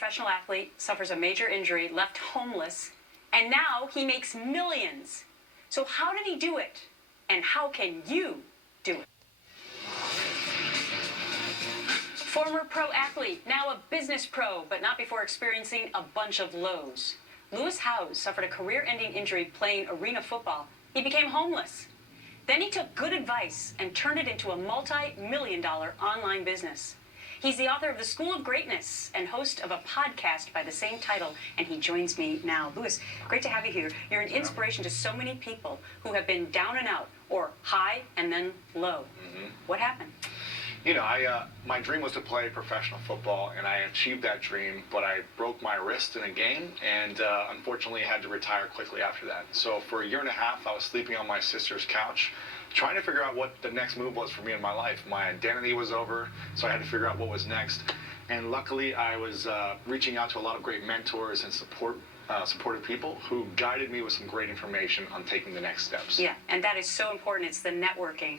professional athlete, suffers a major injury, left homeless, and now he makes millions. So how did he do it? And how can you do it? Former pro athlete, now a business pro, but not before experiencing a bunch of lows. Lewis Howes suffered a career-ending injury playing arena football. He became homeless. Then he took good advice and turned it into a multi-million-dollar online business. He's the author of The School of Greatness and host of a podcast by the same title, and he joins me now. Lewis, great to have you here. You're an inspiration to so many people who have been down and out, or high and then low. What happened? You know, my dream was to play professional football, and I achieved that dream, but I broke my wrist in a game, and unfortunately had to retire quickly after that. So for a year and a half, I was sleeping on my sister's couch, trying to figure out what the next move was for me in my life. My identity was over, so I had to figure out what was next. And luckily, I was reaching out to a lot of great mentors and supportive people who guided me with some great information on taking the next steps. Yeah, and that is so important. It's the networking.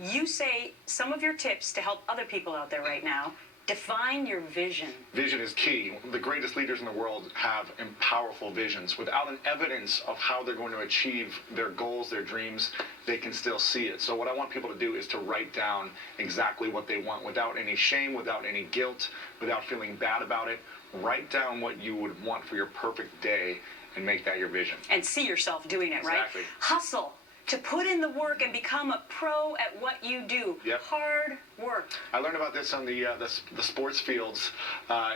You say some of your tips to help other people out there right now. Define your vision. Vision is key. The greatest leaders in the world have powerful visions. Without an evidence of how they're going to achieve their goals, their dreams, they can still see it. So what I want people to do is to write down exactly what they want without any shame, without any guilt, without feeling bad about it. Write down what you would want for your perfect day and make that your vision. And see yourself doing it, right? Exactly. Hustle. To put in the work and become a pro at what you do. Yep. Hard work. I learned about this on the sports fields.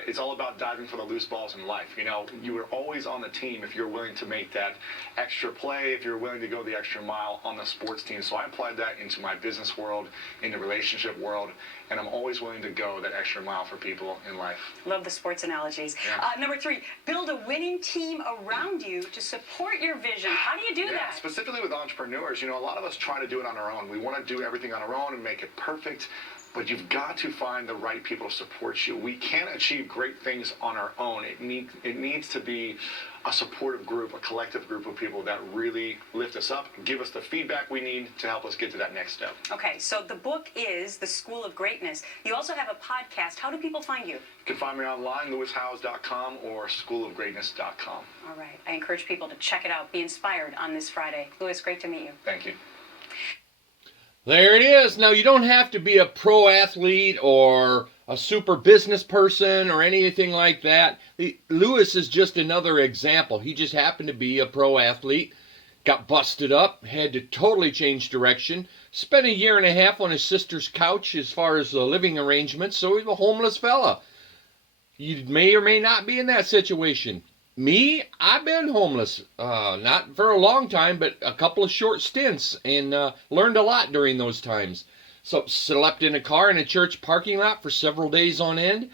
It's all about diving for the loose balls in life. You know, you are always on the team if you're willing to make that extra play, if you're willing to go the extra mile on the sports team. So I applied that into my business world, in the relationship world, and I'm always willing to go that extra mile for people in life. Love the sports analogies. Yeah. Number 3, build a winning team around you to support your vision. How do you do that? Specifically with entrepreneurs, you know, a lot of us try to do it on our own. We want to do everything on our own and make it perfect, but you've got to find the right people to support you. We can't achieve great things on our own. It needs to be a supportive group, a collective group of people that really lift us up, give us the feedback we need to help us get to that next step. Okay, so the book is The School of Greatness. You also have a podcast. How do people find you? You can find me online, lewishowes.com or schoolofgreatness.com. All right. I encourage people to check it out. Be inspired on this Friday. Lewis, great to meet you. Thank you. There it is. Now, you don't have to be a pro athlete or a super business person or anything like that. Lewis is just another example. He just happened to be a pro athlete, got busted up, had to totally change direction, spent a year and a half on his sister's couch as far as the living arrangements, so he's a homeless fella. You may or may not be in that situation. Me, I've been homeless, not for a long time, but a couple of short stints, and learned a lot during those times. So slept in a car in a church parking lot for several days on end.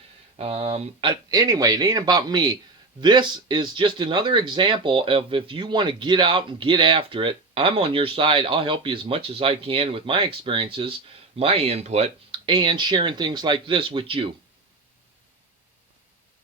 Anyway, it ain't about me. This is just another example of if you want to get out and get after it, I'm on your side. I'll help you as much as I can with my experiences, my input, and sharing things like this with you.